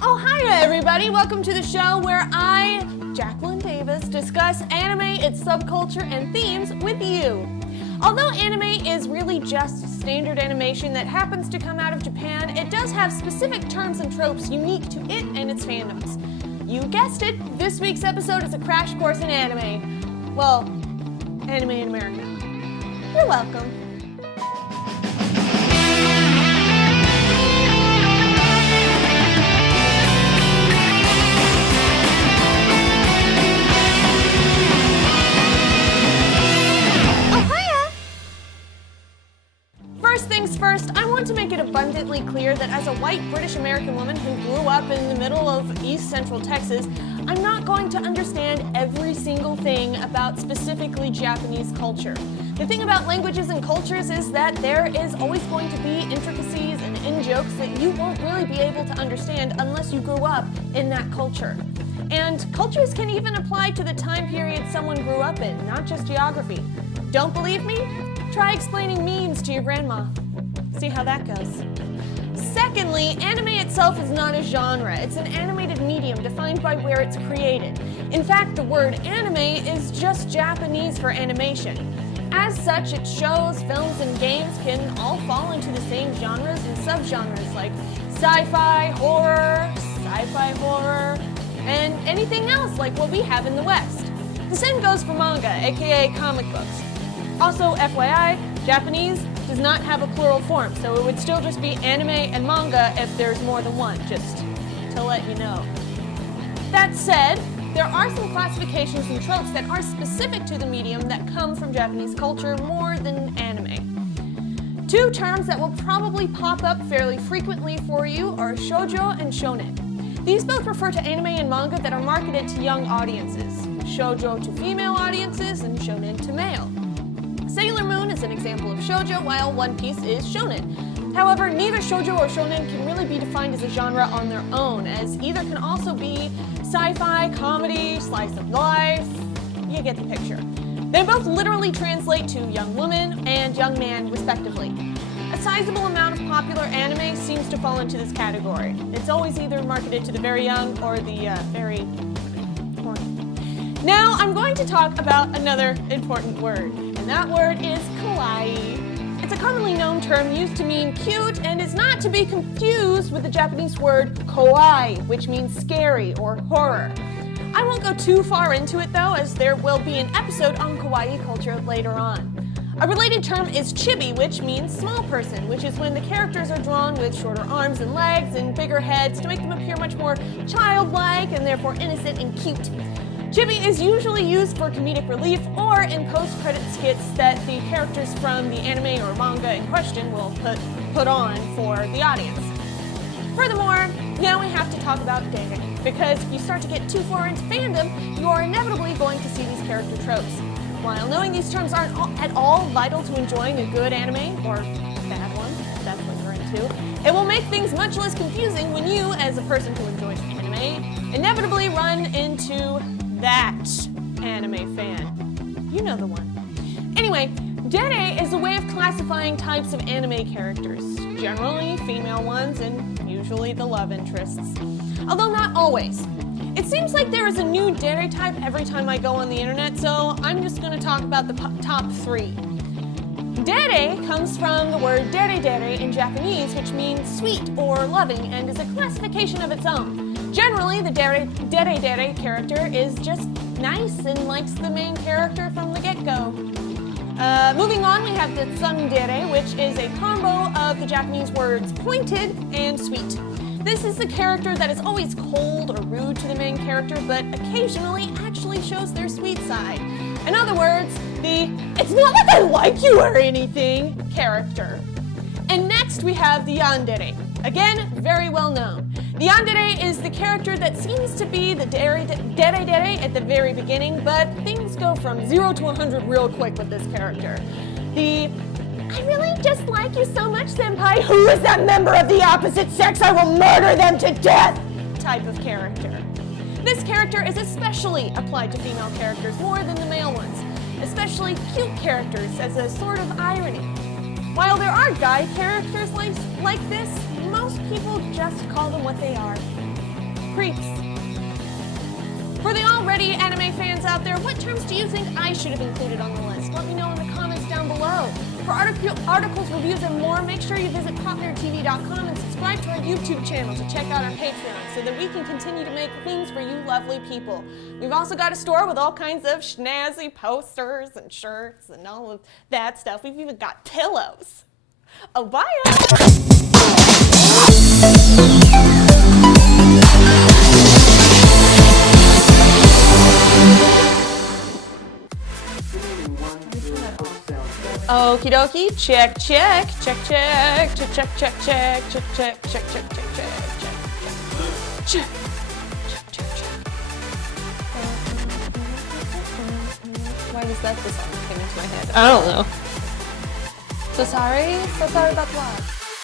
Oh, hiya everybody! Welcome to the show where I, Jacqueline Davis, discuss anime, its subculture, and themes with you. Although anime is really just standard animation that happens to come out of Japan, it does have specific terms and tropes unique to it and its fandoms. You guessed it, this week's episode is a crash course in anime. Well, anime in America. You're welcome. First, I want to make it abundantly clear that as a white British American woman who grew up in the middle of East Central Texas, I'm not going to understand every single thing about specifically Japanese culture. The thing about languages and cultures is that there is always going to be intricacies and in-jokes that you won't really be able to understand unless you grew up in that culture. And cultures can even apply to the time period someone grew up in, not just geography. Don't believe me? Try explaining memes to your grandma. See how that goes. Secondly, anime itself is not a genre. It's an animated medium defined by where it's created. In fact, the word anime is just Japanese for animation. As such, its shows, films, and games can all fall into the same genres and subgenres like sci-fi horror, and anything else like what we have in the West. The same goes for manga, aka comic books. Also, FYI, Japanese does not have a plural form, so it would still just be anime and manga if there's more than one, just to let you know. That said, there are some classifications and tropes that are specific to the medium that come from Japanese culture more than anime. Two terms that will probably pop up fairly frequently for you are shoujo and shonen. These both refer to anime and manga that are marketed to young audiences. Shoujo to female audiences and shonen to male. Sailor Moon is an example of shoujo, while One Piece is shonen. However, neither shoujo or shonen can really be defined as a genre on their own, as either can also be sci-fi, comedy, slice of life. You get the picture. They both literally translate to young woman and young man, respectively. A sizable amount of popular anime seems to fall into this category. It's always either marketed to the very young or the very horny. Now, I'm going to talk about another important word. That word is kawaii. It's a commonly known term used to mean cute and is not to be confused with the Japanese word kawaii, which means scary or horror. I won't go too far into it though, as there will be an episode on kawaii culture later on. A related term is chibi, which means small person, which is when the characters are drawn with shorter arms and legs and bigger heads to make them appear much more childlike and therefore innocent and cute. Chibi is usually used for comedic relief or in post-credit skits that the characters from the anime or manga in question will put on for the audience. Furthermore, now we have to talk about dating, because if you start to get too far into fandom, you are inevitably going to see these character tropes. While knowing these terms aren't at all vital to enjoying a good anime, or bad one, if that's what you're into, it will make things much less confusing when you, as a person who enjoys anime, inevitably run into that anime fan. You know the one. Anyway, dere is a way of classifying types of anime characters, generally female ones and usually the love interests, although not always. It seems like there is a new dere type every time I go on the internet, so I'm just going to talk about the top three. Dere comes from the word dere dere in Japanese, which means sweet or loving, and is a classification of its own. Generally, the dere dere character is just nice and likes the main character from the get-go. Moving on, we have the tsundere, which is a combo of the Japanese words pointed and sweet. This is the character that is always cold or rude to the main character, but occasionally actually shows their sweet side. In other words, the "it's not like I like you or anything" character. And next we have the yandere. Again, very well known. The yandere is the character that seems to be the dere dere at the very beginning, but things go from 0 to 100 real quick with this character. The "I really just like you so much, senpai. Who is that member of the opposite sex? I will murder them to death" type of character. This character is especially applied to female characters more than the male ones, especially cute characters as a sort of irony. While there are guy characters like this, most people just call them what they are, creeps. For the already anime fans out there, what terms do you think I should have included on the list? Let me know in the comments down below. For articles, reviews, and more, make sure you visit PopNerdTV.com and subscribe to our YouTube channel to check out our Patreon so that we can continue to make things for you lovely people. We've also got a store with all kinds of snazzy posters and shirts and all of that stuff. We've even got pillows. Oh, bye! Okie dokie, check, check, check, check, check, check, check, check, check, check, check, check, check, check, check, check, check. Why was that the song that came into my head? I don't know. So sorry about what?